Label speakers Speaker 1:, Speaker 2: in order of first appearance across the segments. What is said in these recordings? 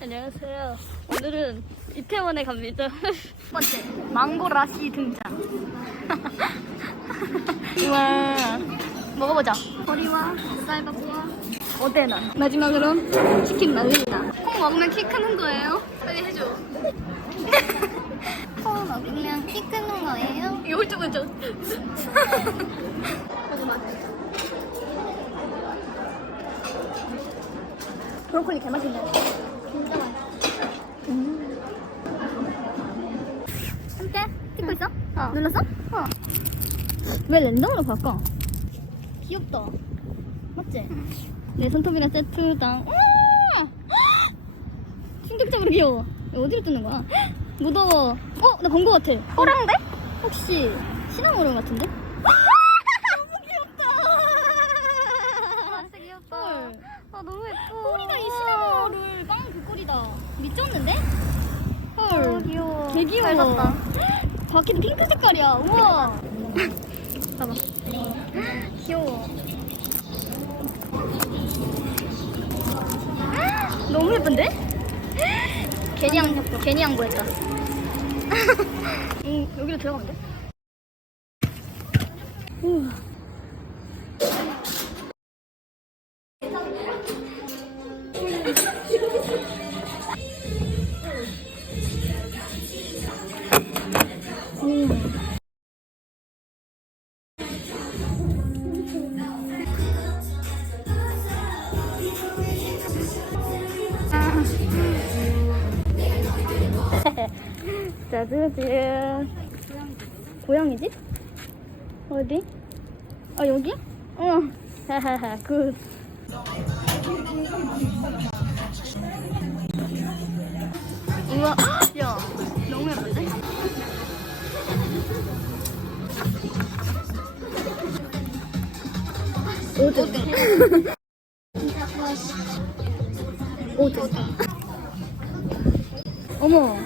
Speaker 1: 안녕하세요. 오늘은 이태원에 갑니다. 첫 번째, 망고라시 등장. 우와. 먹어보자. 허리와 쌀밥과 오대나. 마지막으로 치킨 말린다. 콩 먹으면 키 크는 거예요? 빨리 해줘.
Speaker 2: 콩 먹으면 키 크는 거예요?
Speaker 1: 이거 홀쭉 홀쭉. 브로콜리 개맛있네.
Speaker 2: 진짜 맛있어.
Speaker 1: 함께 찍고 있어?
Speaker 2: 어.
Speaker 1: 눌렀어? 어. 왜 랜덤으로 바꿔? 귀엽다. 맞지? 내 손톱이랑 세트당. 충격적으로 귀여워. 어디로 뜯는 거야? 무더워. 어? 나 본 거 같아. 호랑데? 혹시 시나모롤 같은데? 너무 귀엽다.
Speaker 2: 진짜 귀엽다.
Speaker 1: 헐.
Speaker 2: 아, 너무 예뻐.
Speaker 1: 꼬리가 이 시나모롤 빵 그 꼬리다. 미쳤는데? 헐.
Speaker 2: 어, 잘 샀다.
Speaker 1: 바퀴도 핑크 색깔이야. 우와. 봐봐.
Speaker 2: 귀여워.
Speaker 1: 너무 예쁜데? 괜히 양, 괜히 양보했다. 음, 여기로 들어가면 돼? 우와. 짜자잔. 고양이지? 어디? 아, 여기야? 어. 하하하, 굿. 우와, 오드. 어머,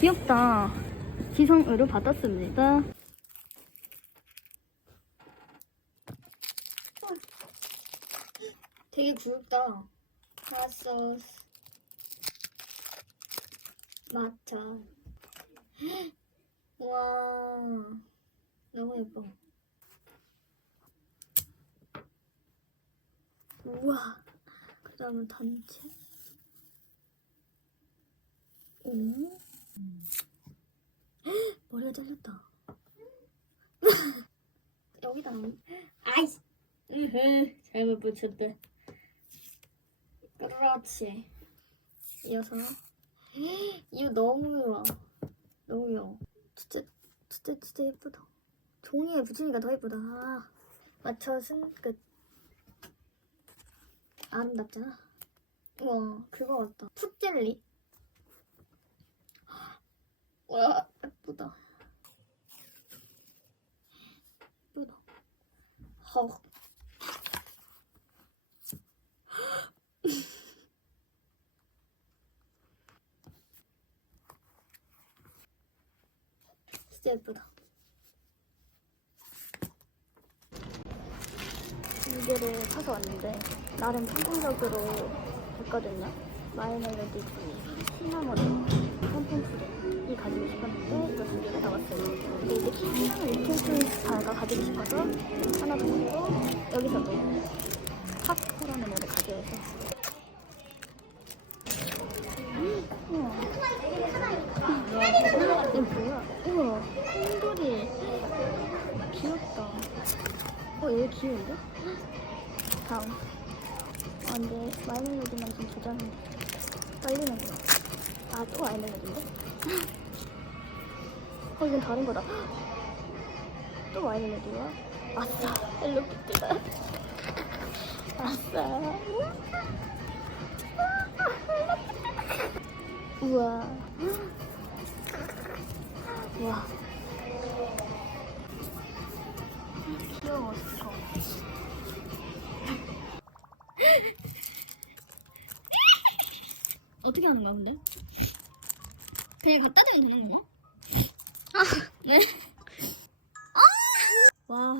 Speaker 1: 귀엽다. 지성으로 받았습니다.
Speaker 2: 되게 굵다. 맛있어. matcha. 와, 너무 예뻐. 우와. 그 다음은 단체. 오. 머리가 잘렸다. 여기다. 아이씨. 으흐, 잘못 붙였다. 그렇지. 이어서. 이거 너무 좋아. 너무 귀여워. 진짜, 진짜, 진짜 예쁘다. 종이에 붙이니까 더 예쁘다. 아, 맞춰은 끝. 아름답잖아. 우와, 그거 같다. 풋젤리. 와, 예쁘다. 예쁘다. 헉. 진짜 예쁘다.
Speaker 1: 두 개를 사서 왔는데 나름 성공적으로 했거든요. 마이 멜로디 시나몬 펌펌프리 가지고 싶었는데 이거 두 개가 나왔어요. 근데 이제 키랑 리틀스타가 가지고 싶어서 하나 더 먹고 여기서도 팝 카라멜을 가져와서 어, 얘 귀여운데? 다음. 아, 근데 마이멜로디만 좀 조장해. 빨리 만들어. 아, 또 마이멜로디인데? 어, 이건 다른 거다. 또 마이멜로디와 아싸, 헬로키티다. 아싸. 우와. 우와. 귀여워, 스커. 어떻게 하는 거야, 근데? 그냥 갖다 대면 되는 건가? 아, 네? 아! 와.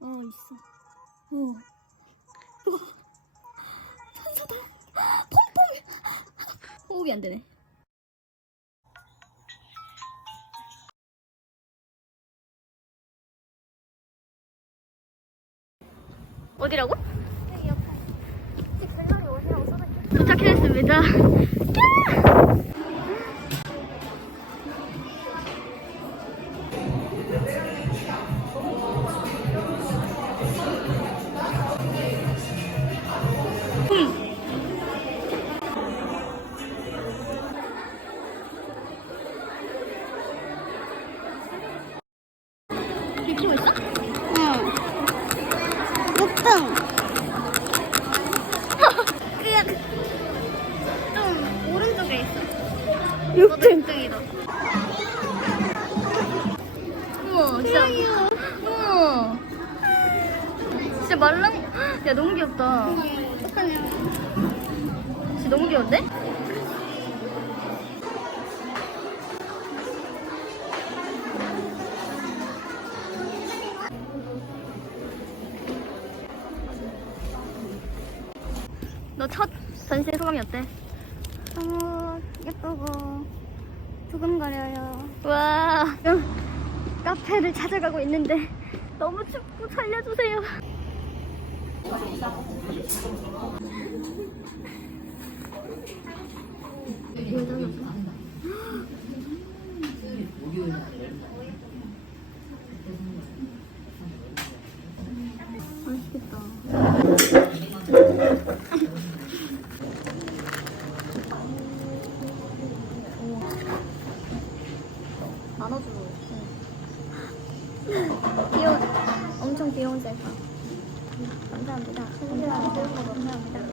Speaker 1: 와, 있어. 어. 와. 호흡이 안 되네. 어디라고? 도착했습니다.
Speaker 2: 6등.
Speaker 1: 6등이다. 우와, 진짜. 우와. 진짜 말랑. 야, 너무 귀엽다. 진짜 너무 귀여운데? 너 첫 전시회 소감이 어때?
Speaker 2: 너무 예쁘고 두근거려요.
Speaker 1: 와, 카페를 찾아가고 있는데 너무 춥고 살려주세요. 나눠줘. 귀여운, 엄청 귀여운 셀카. 감사합니다. 감사합니다. 감사합니다.